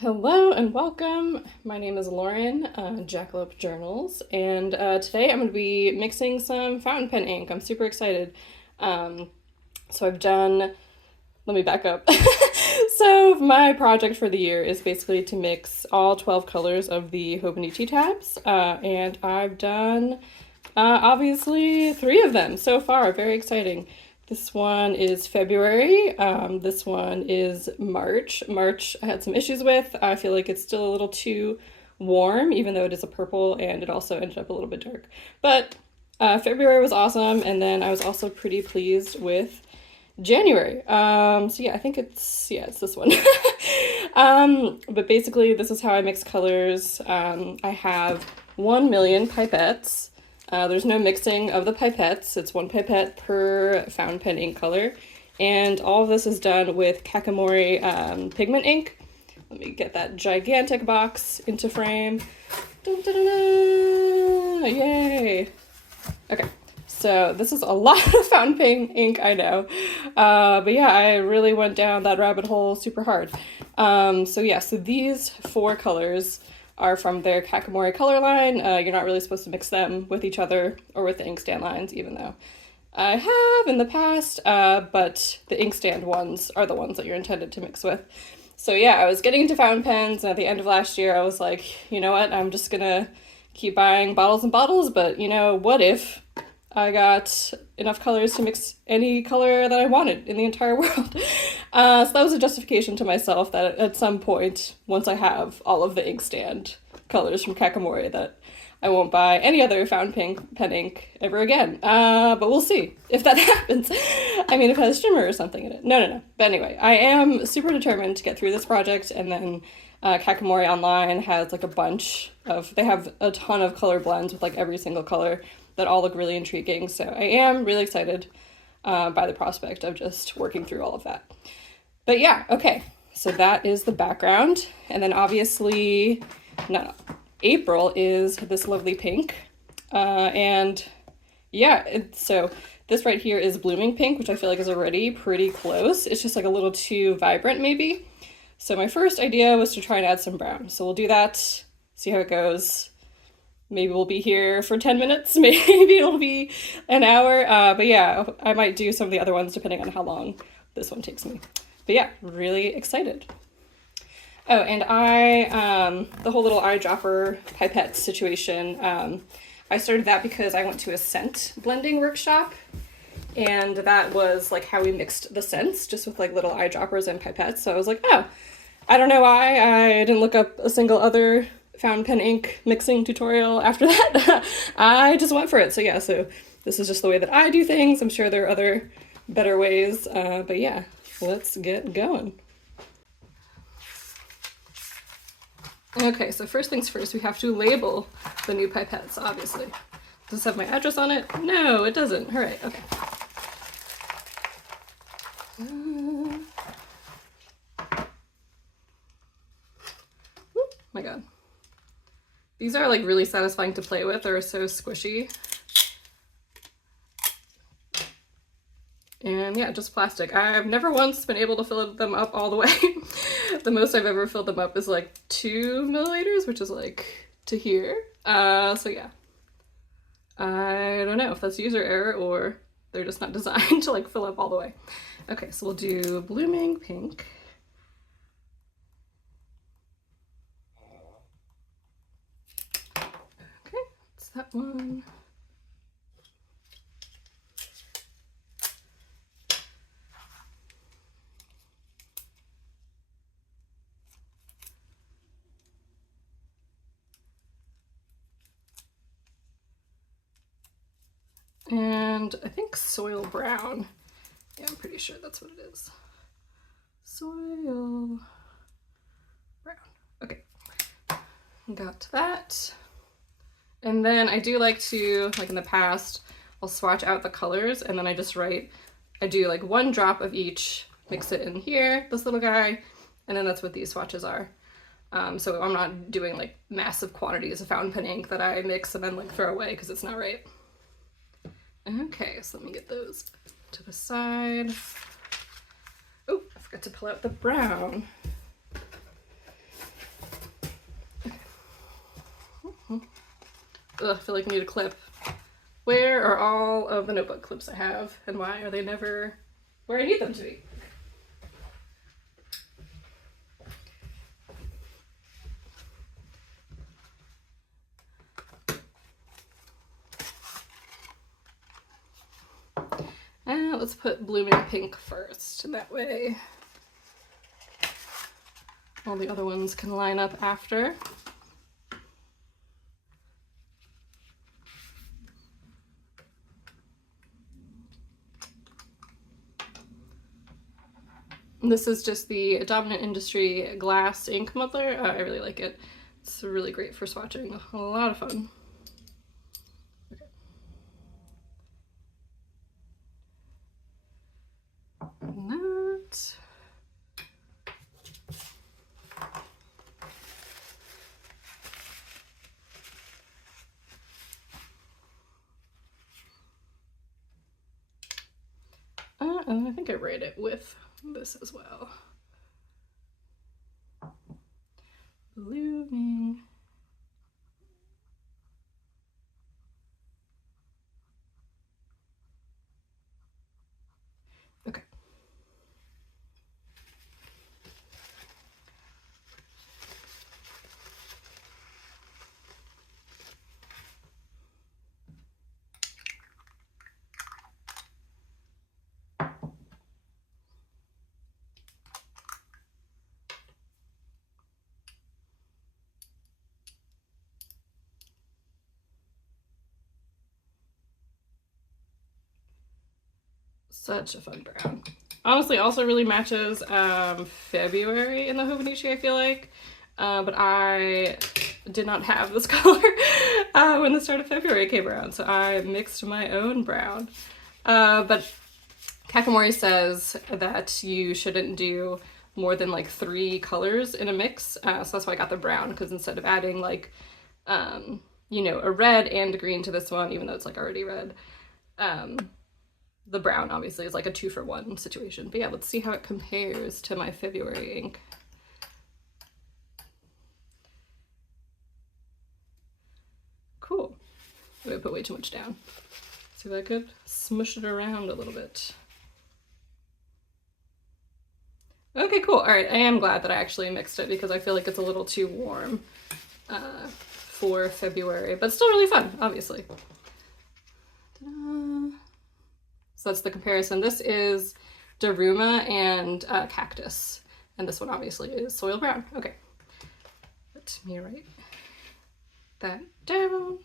Hello and welcome. My name is Lauren, Jackalope Journals, and today I'm going to be mixing some fountain pen ink. I'm super excited. Um, so I've done, let me back up. So my project for the year is basically to mix all 12 colors of the Hobonichi tabs, and I've done obviously 3 of them so far. Very exciting. This one is February. This one is March. March I had some issues with. I feel like it's still a little too warm, even though it is a purple, and it also ended up a little bit dark. But February was awesome, and then I was also pretty pleased with January. So yeah, I think it's this one. But basically, this is how I mix colors. I have 1 million pipettes. There's no mixing of the pipettes. It's 1 pipette per fountain pen ink color. And all of this is done with Kakimori pigment ink. Let me get that gigantic box into frame. Dun, dun, dun, dun. Yay! Okay, so this is a lot of fountain pen ink, I know. But yeah, I really went down that rabbit hole super hard. So these 4 colors are from their Kakimori color line. You're not really supposed to mix them with each other or with the inkstand lines, even though I have in the past, but the inkstand ones are the ones that you're intended to mix with. So yeah, I was getting into fountain pens, and at the end of last year, I was like, you know what, I'm just gonna keep buying bottles and bottles, but you know, what if I got enough colors to mix any color that I wanted in the entire world? So that was a justification to myself that at some point, once I have all of the inkstand colors from Kakimori, that I won't buy any other fountain pen ink ever again. But we'll see if that happens. I mean, if it has shimmer or something in it. No. But anyway, I am super determined to get through this project, and then Kakimori Online has like they have a ton of color blends with like every single color that all look really intriguing. So I am really excited by the prospect of just working through all of that. But yeah, okay. So that is the background. And then obviously, no, April is this lovely pink. And yeah, so this right here is blooming pink, which I feel like is already pretty close. It's just like a little too vibrant maybe. So my first idea was to try and add some brown. So we'll do that, see how it goes. Maybe we'll be here for 10 minutes, maybe it'll be an hour. But yeah, I might do some of the other ones depending on how long this one takes me. But yeah, really excited. Oh, and the whole little eyedropper pipette situation, I started that because I went to a scent blending workshop, and that was like how we mixed the scents, just with like little eyedroppers and pipettes. So I was like, oh, I don't know why I didn't look up a single other fountain pen ink mixing tutorial after that. I just went for it. So yeah, so this is just the way that I do things. I'm sure there are other better ways, but yeah, let's get going. Okay, so first things first, we have to label the new pipettes, obviously. Does this have my address on it? No, it doesn't. All right, okay. Oh my god. These are like really satisfying to play with. They're so squishy. And yeah, just plastic. I've never once been able to fill them up all the way. The most I've ever filled them up is like 2 milliliters, which is like to here. So yeah. I don't know if that's user error or they're just not designed to like fill up all the way. Okay, so we'll do blooming pink. Okay, it's that one. And I think soil brown. Yeah, I'm pretty sure that's what it is. Soil brown. Okay, got that. And then I do like to, like in the past, I'll swatch out the colors and then I just write, I do like 1 drop of each, mix it in here, this little guy, and then that's what these swatches are. So I'm not doing like massive quantities of fountain pen ink that I mix and then like throw away because it's not right. Okay, so let me get those to the side. Oh, I forgot to pull out the brown. Ugh, I feel like I need a clip. Where are all of the notebook clips I have, and why are they never where I need them to be? Let's put Blooming Pink first, and that way all the other ones can line up after. This is just the Dominant Industry glass ink muddler. I really like it. It's really great for swatching. A lot of fun. Okay. That. And I think I rate it with this as well. Blooming. Okay. Such a fun brown. Honestly, also really matches February in the Hobonichi, I feel like. But I did not have this color when the start of February came around, so I mixed my own brown. But Kakimori says that you shouldn't do more than like 3 colors in a mix, so that's why I got the brown, because instead of adding like, you know, a red and a green to this one, even though it's like already red, the brown obviously is like a 2-for-1 situation. But yeah, let's see how it compares to my February ink. Cool. I'm gonna put way too much down. See if I could smush it around a little bit. Okay, cool. All right, I am glad that I actually mixed it because I feel like it's a little too warm for February, but still really fun, obviously. So that's the comparison. This is Daruma and Cactus, and this one obviously is Soil Brown. Okay, let me write that down.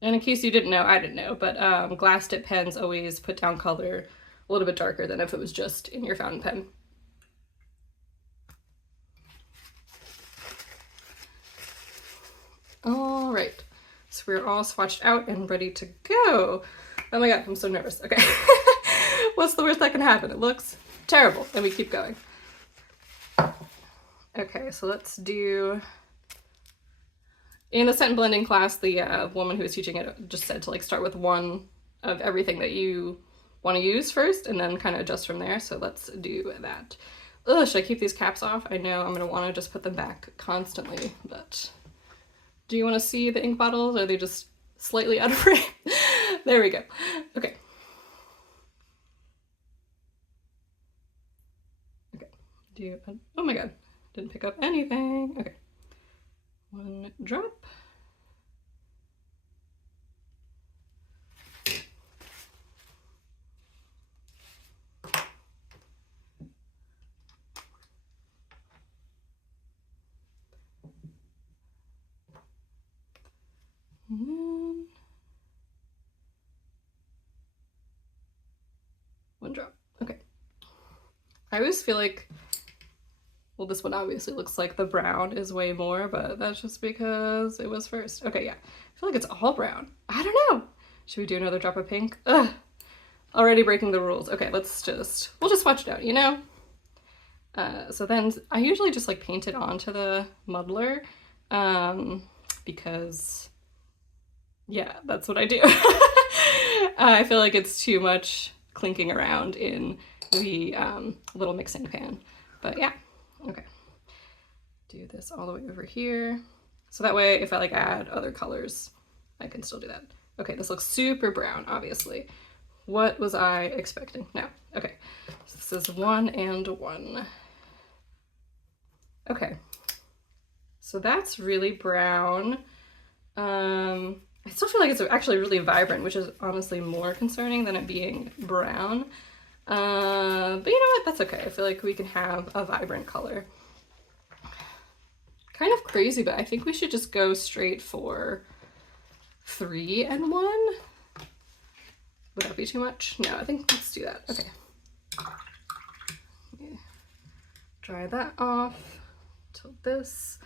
And in case you didn't know, I didn't know, but glass tip pens always put down color a little bit darker than if it was just in your fountain pen. All right, so we're all swatched out and ready to go. Oh my god, I'm so nervous. Okay, what's the worst that can happen? It looks terrible, and we keep going. Okay, so let's do, in the scent blending class, the woman who was teaching it just said to like start with one of everything that you want to use first and then kind of adjust from there. So let's do that. Ugh, should I keep these caps off? I know I'm gonna want to just put them back constantly, but do you want to see the ink bottles? Or are they just slightly out of frame? There we go. Okay. Okay. Oh my god, didn't pick up anything. Okay. 1 drop. And then 1 drop. Okay. I always feel like, well, this one obviously looks like the brown is way more, but that's just because it was first. Okay, yeah. I feel like it's all brown. I don't know. Should we do another drop of pink? Ugh. Already breaking the rules. Okay, we'll just swatch it out, you know? So then I usually just like paint it onto the muddler because Yeah, that's what I do. I feel like it's too much clinking around in the little mixing pan. But yeah, okay. Do this all the way over here. So that way, if I like add other colors, I can still do that. Okay, this looks super brown, obviously. What was I expecting? No, okay. So this is 1 and 1. Okay, so that's really brown. I still feel like it's actually really vibrant, which is honestly more concerning than it being brown. But you know what, that's okay. I feel like we can have a vibrant color. Kind of crazy, but I think we should just go straight for 3 and 1. Would that be too much? No, I think let's do that. Okay. Dry that off. Tilt this.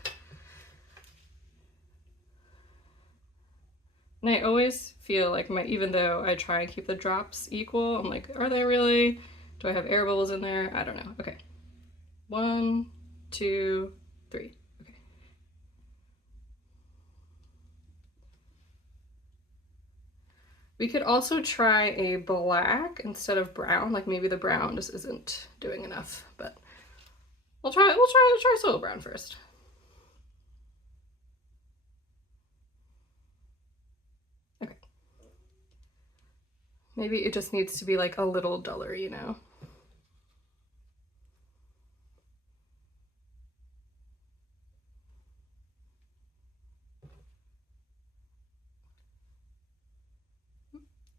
And I always feel like even though I try and keep the drops equal, I'm like, are they really? Do I have air bubbles in there? I don't know. Okay. 1, 2, 3. Okay. We could also try a black instead of brown. Like maybe the brown just isn't doing enough, but we'll try soil brown first. Okay. Maybe it just needs to be like a little duller, you know?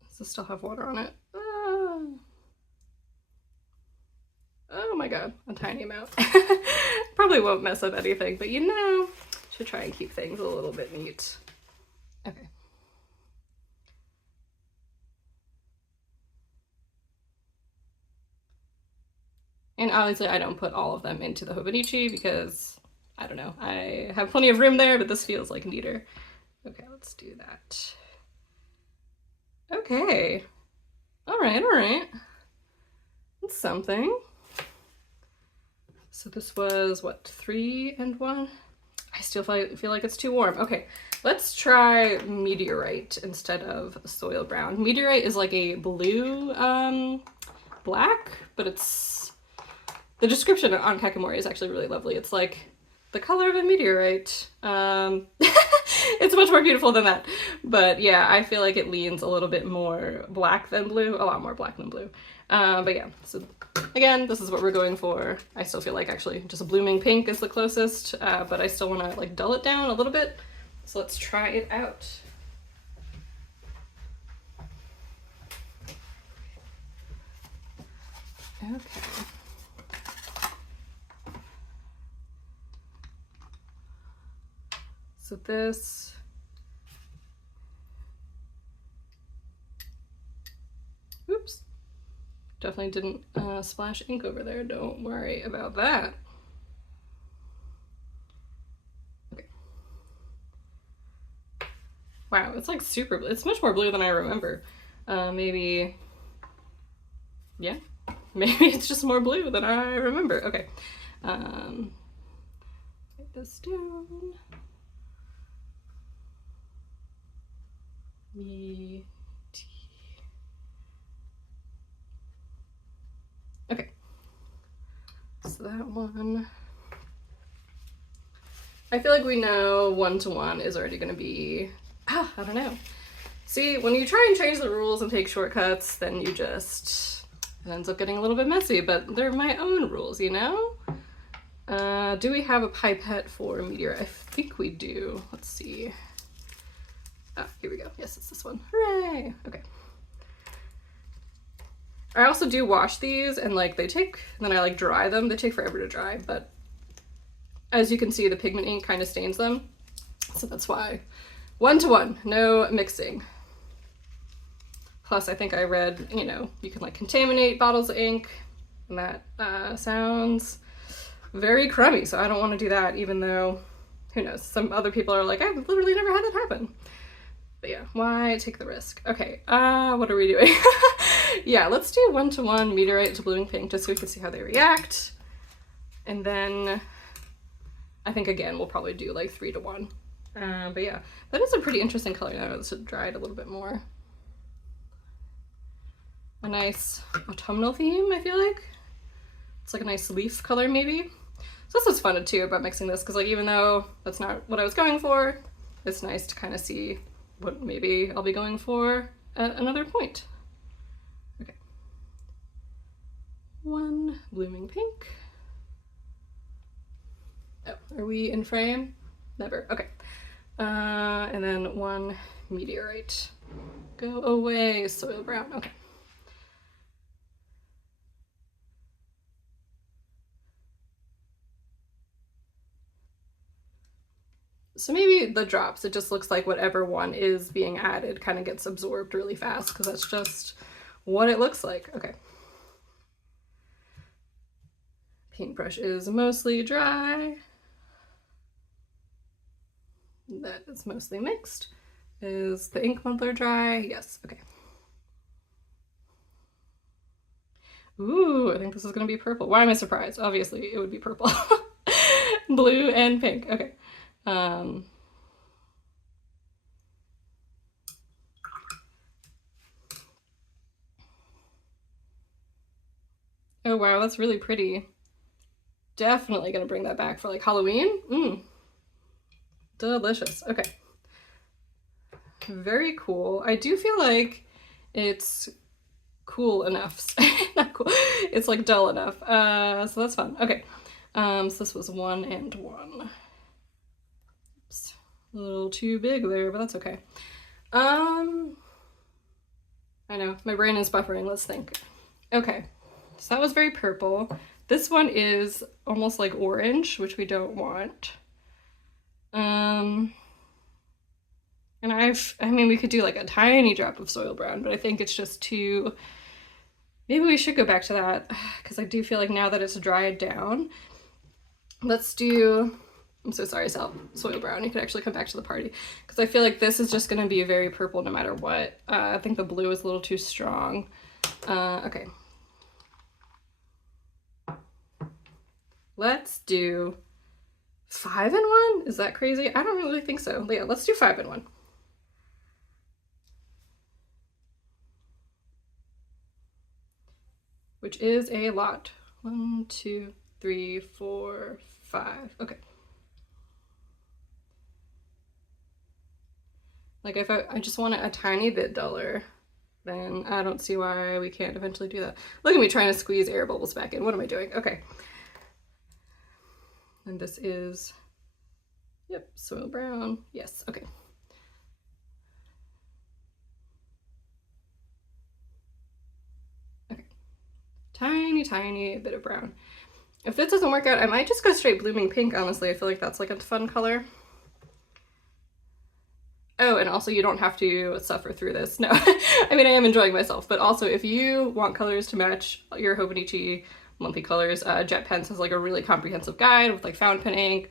Does it still have water on it? Oh my god, a tiny amount. Probably won't mess up anything, but you know, should try and keep things a little bit neat. Okay. And obviously I don't put all of them into the Hobonichi because, I don't know, I have plenty of room there, but this feels like neater. Okay, let's do that. Okay. All right. That's something. So this was, what, 3 and 1? I still feel like it's too warm. Okay, let's try meteorite instead of soil brown. Meteorite is like a blue black, but it's, the description on Kakimori is actually really lovely. It's like the color of a meteorite. It's much more beautiful than that. But yeah, I feel like it leans a little bit more black than blue, a lot more black than blue. But yeah, so again, this is what we're going for. I still feel like actually just a blooming pink is the closest, but I still want to like dull it down a little bit. So let's try it out. Okay. So this, oops, definitely didn't splash ink over there. Don't worry about that. Okay. Wow, it's like super blue. It's much more blue than I remember. Maybe, yeah, maybe it's just more blue than I remember. Okay. Write this down. Okay, so that one, I feel like we know 1 to 1 is already going to be, I don't know. See, when you try and change the rules and take shortcuts, then you just, it ends up getting a little bit messy, but they're my own rules, you know? Do we have a pipette for meteor? I think we do. Let's see. Ah, here we go. Yes, it's this one. Hooray! Okay. I also do wash these and like they take, and then I like dry them. They take forever to dry, but as you can see, the pigment ink kind of stains them. So that's why 1 to 1, no mixing. Plus, I think I read, you know, you can like contaminate bottles of ink, and that sounds very crummy. So I don't want to do that, even though, who knows, some other people are like, I've literally never had that happen. But yeah, why take the risk? Okay, what are we doing? Yeah, let's do 1 to 1 meteorite to blooming pink just so we can see how they react. And then I think again, we'll probably do like 3 to 1. But yeah, that is a pretty interesting color. Now this should dry it a little bit more. A nice autumnal theme, I feel like. It's like a nice leaf color maybe. So that's what's fun too about mixing this, because like even though that's not what I was going for, it's nice to kind of see what maybe I'll be going for at another point. Okay. One blooming pink. Oh, are we in frame? Never. Okay. And then one meteorite. Go away, soil brown. Okay. So maybe the drops, it just looks like whatever one is being added kind of gets absorbed really fast, because that's just what it looks like. Okay. Paintbrush is mostly dry. That is mostly mixed. Is the ink muddler dry? Yes, okay. Ooh, I think this is gonna be purple. Why am I surprised? Obviously it would be purple. Blue and pink, okay. Oh wow, that's really pretty. Definitely gonna bring that back for like Halloween. Delicious. Okay. Very cool. I do feel like it's cool enough. Not cool. It's like dull enough. So that's fun. Okay. So this was 1 and 1. Oops. A little too big there, but that's okay. I know, my brain is buffering. Let's think. Okay. So that was very purple. This one is almost like orange, which we don't want. And I mean, we could do like a tiny drop of soil brown, but I think it's just too, maybe we should go back to that, because I do feel like now that it's dried down, let's do, I'm so sorry, Sal, soil brown, you could actually come back to the party, because I feel like this is just gonna be very purple no matter what. I think the blue is a little too strong. Okay. Let's do 5 and 1? Is that crazy? I don't really think so. But yeah, let's do 5 and 1. Which is a lot. 1, 2, 3, 4, 5. Okay. Like if I just want it a tiny bit duller, then I don't see why we can't eventually do that. Look at me trying to squeeze air bubbles back in. What am I doing? Okay. And this is, yep, soil brown. Yes, okay. Okay. Tiny, tiny bit of brown. If this doesn't work out, I might just go straight blooming pink, honestly. I feel like that's like a fun color. Oh, and also you don't have to suffer through this. No, I mean, I am enjoying myself, but also if you want colors to match your Hobonichi monthly colors, Jet Pens has like a really comprehensive guide with like fountain pen ink,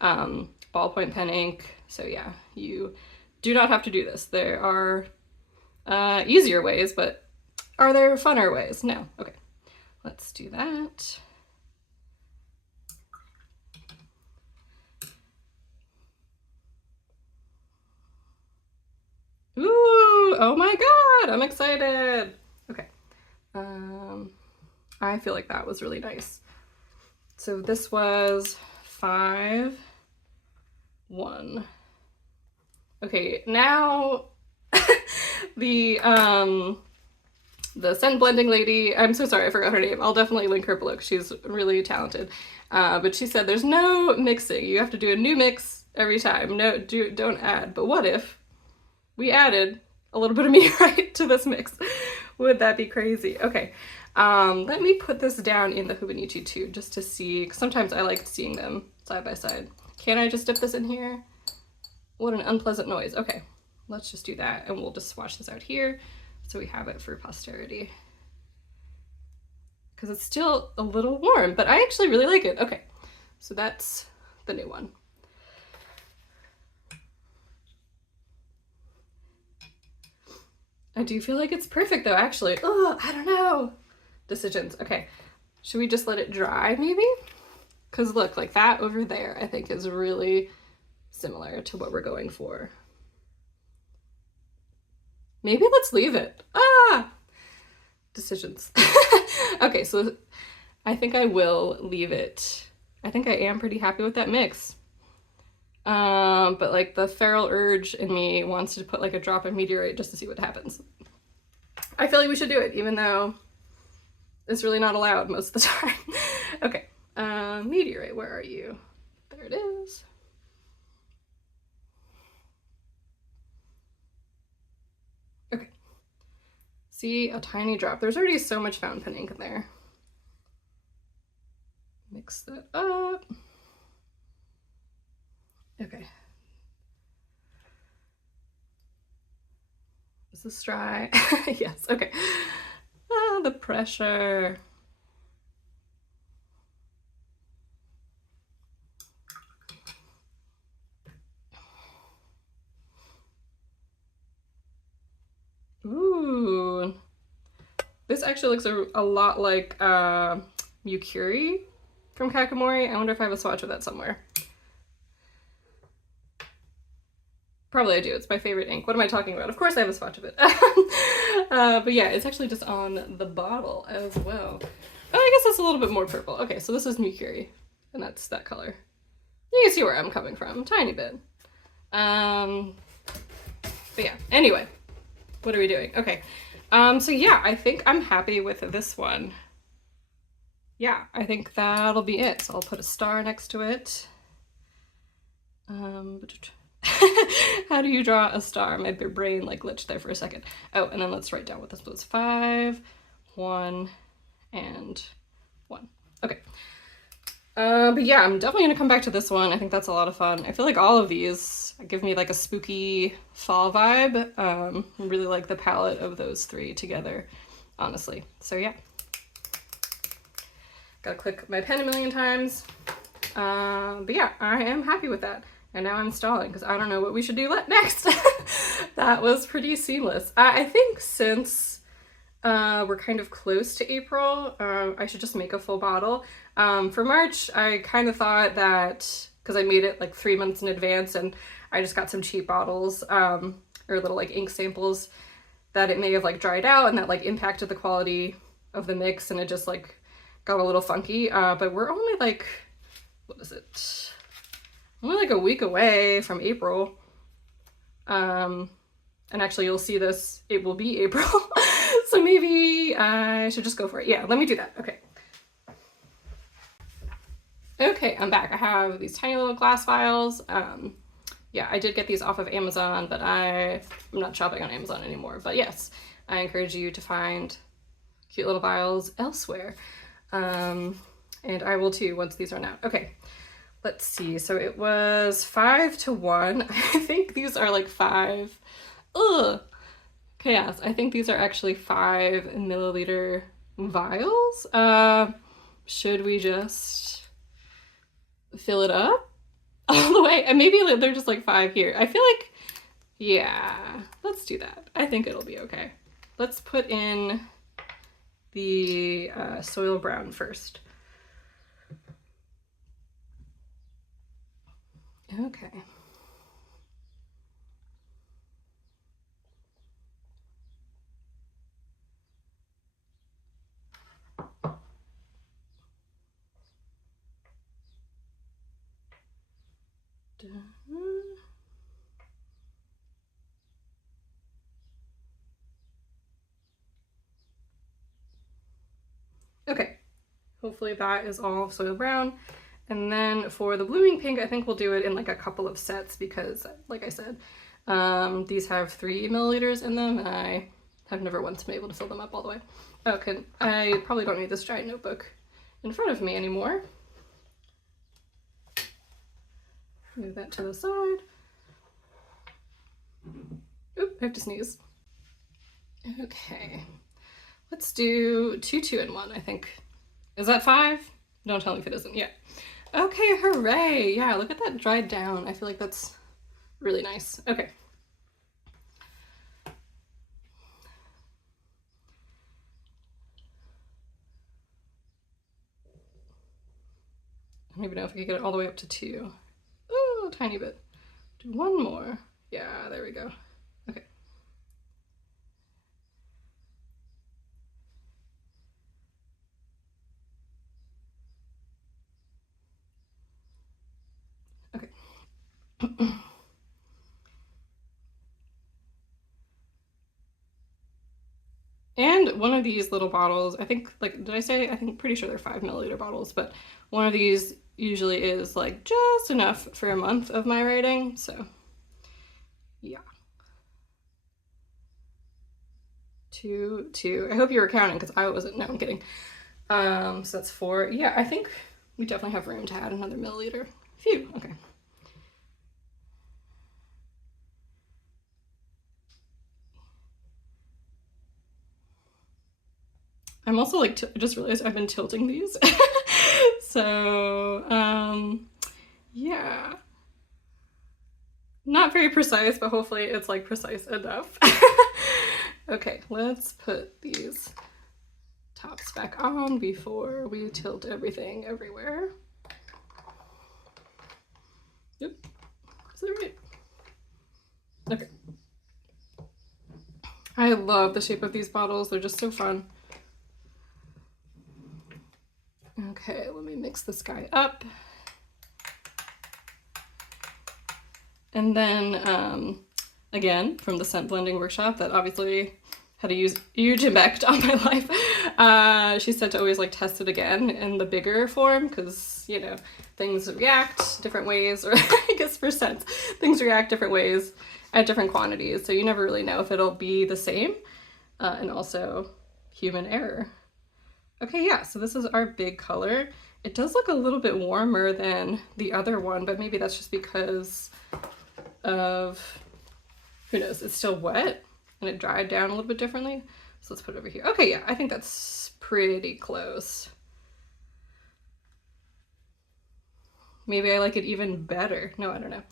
ballpoint pen ink. So yeah, you do not have to do this. There are easier ways, but are there funner ways? No. Okay, let's do that. Ooh, oh my god, I'm excited. Okay. I feel like that was really nice. So this was 5, 1. Okay, now the scent blending lady, I'm so sorry, I forgot her name. I'll definitely link her below, she's really talented. But she said there's no mixing. You have to do a new mix every time. No, don't add. But what if we added a little bit of meteorite to this mix? Would that be crazy? Okay, let me put this down in the Hobonichi too, just to see, 'cause sometimes I like seeing them side by side. Can I just dip this in here? What an unpleasant noise. Okay, let's just do that, and we'll just swatch this out here so we have it for posterity. Because it's still a little warm, but I actually really like it. Okay, so that's the new one. I do feel like it's perfect though, actually. Oh, I don't know. Decisions. Okay, should we just let it dry maybe? Because look, like that over there I think is really similar to what we're going for. Maybe let's leave it. Ah! Decisions. Okay, so I think I will leave it. I think I am pretty happy with that mix. But like the feral urge in me wants to put like a drop of meteorite just to see what happens. I feel like we should do it, even though it's really not allowed most of the time. Okay, meteorite, where are you? There it is. Okay. See, a tiny drop. There's already so much fountain pen ink in there. Mix that up. Okay. Is this dry? Yes, okay. Ah, the pressure. Ooh. This actually looks a lot like Mukuri from Kakimori. I wonder if I have a swatch of that somewhere. Probably I do. It's my favorite ink. What am I talking about? Of course I have a swatch of it. But yeah, it's actually just on the bottle as well. Oh, I guess that's a little bit more purple. Okay, so this is Mukuri, and that's that color. You can see where I'm coming from, a tiny bit. But yeah, anyway, what are we doing? Okay, so yeah, I think I'm happy with this one. Yeah, I think that'll be it. So I'll put a star next to it. How do you draw a star? My brain like glitched there for a second. Oh, and then let's write down what this was. 5, 1, and 1. Okay. But yeah, I'm definitely gonna come back to this one. I think that's a lot of fun. I feel like all of these give me like a spooky fall vibe. I really like the palette of those three together, honestly. So yeah. Gotta click my pen a million times. But yeah, I am happy with that. And now I'm stalling because I don't know what we should do next. That was pretty seamless. I think since we're kind of close to April, I should just make a full bottle. For March, I kind of thought that, because I made it like 3 months in advance and I just got some cheap bottles, or little like ink samples, that it may have like dried out and that like impacted the quality of the mix and it just like got a little funky. But we're only like, what is it? Only like a week away from April. And actually you'll see this, it will be April. So maybe I should just go for it. Yeah, let me do that. Okay. Okay, I'm back. I have these tiny little glass vials. Yeah, I did get these off of Amazon, but I'm not shopping on Amazon anymore. But yes, I encourage you to find cute little vials elsewhere. And I will too once these are out. Okay. Let's see, so it was 5 to 1. I think these are like 5. Ugh. Chaos. I think these are actually 5 milliliter vials. Should we just fill it up all the way? And maybe they're just like 5 here. I feel like, yeah, let's do that. I think it'll be okay. Let's put in the soil brown first. Okay. Okay, hopefully that is all soil brown. And then for the blooming pink, I think we'll do it in like a couple of sets because, like I said, these have 3 milliliters in them and I have never once been able to fill them up all the way. Okay, I probably don't need this giant notebook in front of me anymore. Move that to the side. Oop, I have to sneeze. Okay, let's do 2, 2, and 1, I think. Is that 5? Don't tell me if it isn't. Yeah. Okay, hooray. Yeah, look at that dried down. I feel like that's really nice. Okay. I don't even know if I could get it all the way up to 2. Oh, tiny bit. Do one more. Yeah, there we go. Okay. Okay. And one of these little bottles, I think, like, did I say? I think, pretty sure they're 5 milliliter bottles, but one of these usually is like just enough for a month of my writing. So, yeah. Two. I hope you were counting because I wasn't. No, I'm kidding. So that's 4. Yeah, I think we definitely have room to add another milliliter. Phew. Okay. I'm also like, I just realized I've been tilting these. So, yeah. Not very precise, but hopefully it's like precise enough. Okay, let's put these tops back on before we tilt everything everywhere. Yep. Is that right? Okay. I love the shape of these bottles. They're just so fun. Okay, let me mix this guy up. And then, again, from the scent blending workshop that obviously had a huge impact on my life, she said to always like test it again in the bigger form because, you know, things react different ways, or I guess for scents, things react different ways at different quantities. So you never really know if it'll be the same, and also human error. Okay, yeah, so this is our big color. It does look a little bit warmer than the other one, but maybe that's just because of, who knows, it's still wet and it dried down a little bit differently. So let's put it over here. Okay, yeah, I think that's pretty close. Maybe I like it even better. No, I don't know.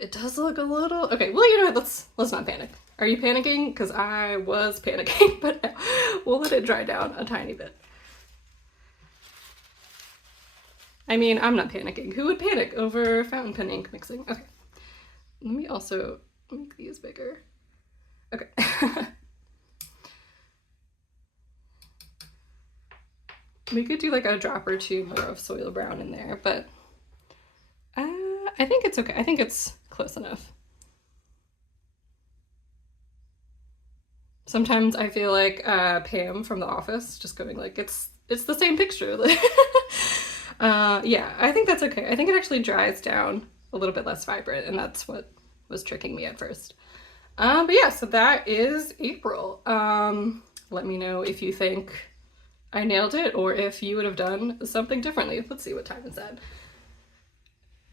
It does look a little, okay, well, you know what, let's not panic. Are you panicking? Because I was panicking, but no, we'll let it dry down a tiny bit. I mean, I'm not panicking. Who would panic over fountain pen ink mixing? Okay. Let me also make these bigger. Okay. We could do like a drop or two more of soil brown in there, but I think it's okay. I think it's close enough. Sometimes I feel like Pam from The Office, just going like, it's the same picture. Yeah, I think that's okay. I think it actually dries down a little bit less vibrant, and that's what was tricking me at first. But yeah, so that is April. Let me know if you think I nailed it or if you would have done something differently. Let's see what time it's at.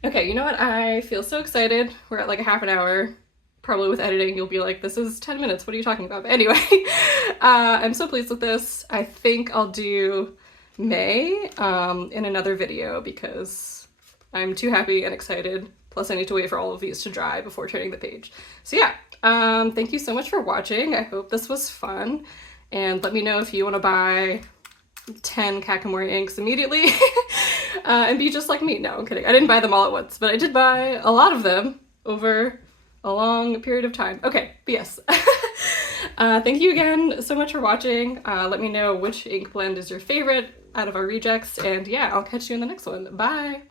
Okay, you know what? I feel so excited. We're at like a half an hour. Probably with editing, you'll be like, this is 10 minutes. What are you talking about? But anyway, I'm so pleased with this. I think I'll do May in another video because I'm too happy and excited. Plus I need to wait for all of these to dry before turning the page. So yeah, thank you so much for watching. I hope this was fun. And let me know if you want to buy 10 Kakimori inks immediately and be just like me. No, I'm kidding. I didn't buy them all at once, but I did buy a lot of them over a long period of time. Okay, but yes. Thank you again so much for watching. Let me know which ink blend is your favorite out of our rejects, and yeah, I'll catch you in the next one. Bye!